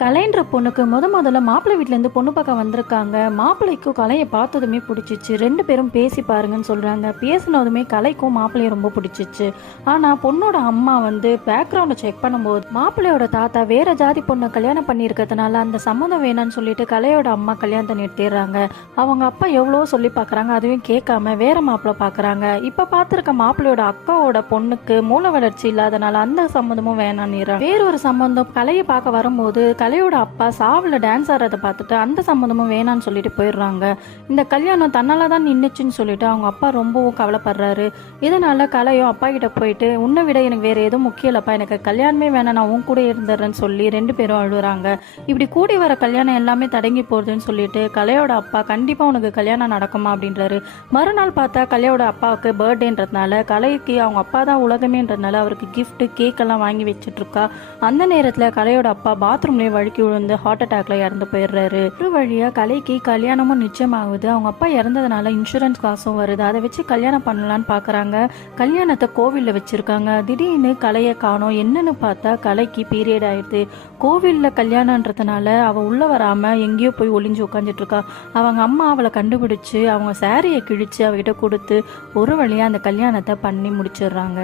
கலைன்ற பொண்ணுக்கு முதல்ல மாப்பிள்ளை வீட்டிலேருந்து பொண்ணு பார்க்க வந்திருக்காங்க. மாப்பிள்ளைக்கும் கலையை பார்த்ததுமே பிடிச்சிச்சு. 2 பேரும் பேசி பாருங்கன்னு சொல்கிறாங்க. பேசினதுமே கலைக்கும் மாப்பிள்ளையை ரொம்ப பிடிச்சிச்சு. ஆனால் பொண்ணோட அம்மா பேக்ரவுண்டை செக் பண்ணும்போது மாப்பிள்ளையோட தாத்தா வேற ஜாதி பொண்ணை கல்யாணம் பண்ணியிருக்கிறதுனால அந்த சம்மந்தம் வேணான்னு சொல்லிட்டு கலையோட அம்மா கல்யாணத்தை நிறுத்திடுறாங்க. அவங்க அப்பா எவ்வளோ சொல்லி பார்க்குறாங்க, அதுவும் கேட்காம வேற மாப்பிள்ளை பார்க்குறாங்க. இப்போ பார்த்துருக்க மாப்பிள்ளையோட அக்காவோட பொண்ணுக்கு மூல வளர்ச்சி இல்லாதனால அந்த சம்மந்தமும் வேணான்னு வேறொரு சம்மந்தம் கலையை பார்க்க வரும்போது கலையோட அப்பா சாவில் டான்ஸ் ஆடுறதை பார்த்துட்டு அந்த சம்மந்தமும் வேணான்னு சொல்லிட்டு போயிடுறாங்க. இந்த கல்யாணம் தன்னால தான் நின்றுச்சுன்னு சொல்லிட்டு அவங்க அப்பா ரொம்பவும் கவலைப்படுறாரு. இதனால கலையும் அப்பா கிட்ட போயிட்டு உன்னை விட எனக்கு வேற எதுவும் முக்கியம் இல்லப்பா, எனக்கு கல்யாணமே வேணாம், நான் உன் கூட இருந்துடுறேன்னு சொல்லி 2 பேரும் அழுகுறாங்க. இப்படி கூடி வர கல்யாணம் எல்லாமே தடங்கி போகுதுன்னு சொல்லிட்டு கலையோட அப்பா கண்டிப்பா உனக்கு கல்யாணம் நடக்குமா அப்படின்றாரு. மறுநாள் பார்த்தா கலையோட அப்பாவுக்கு பர்த்டேன்றதுனால கலைக்கு அவங்க அப்பா தான் உலகமேன்றதுனால அவருக்கு கிஃப்ட் கேக் எல்லாம் வாங்கி வச்சுட்டு இருக்கா. அந்த நேரத்துல கலையோட அப்பா பாத்ரூம்லேயே வழுக்கி விழுந்து ஹார்ட் அட்டாக்ல இறந்து போயிடுறாரு. ஒரு வழியா கலைக்கு கல்யாணமும் நிச்சயமாகுது. அவங்க அப்பா இறந்ததுனால இன்சூரன்ஸ் காசும் வருது. அதை வச்சு கல்யாணம் பண்ணலான்னு பாக்குறாங்க. கல்யாணத்தை கோவில்ல வச்சிருக்காங்க. திடீர்னு கலையை காணோம். என்னன்னு பார்த்தா கலைக்கு பீரியட் ஆயிடுது. கோவில்ல கல்யாணன்றதுனால அவ உள்ள வராம எங்கேயோ போய் ஒளிஞ்சு உட்காந்துட்டு இருக்கா. அவங்க அம்மா அவளை கண்டுபிடிச்சு அவங்க சாரியை கிழிச்சு அவகிட்ட கொடுத்து ஒரு வழியா அந்த கல்யாணத்தை பண்ணி முடிச்சிடுறாங்க.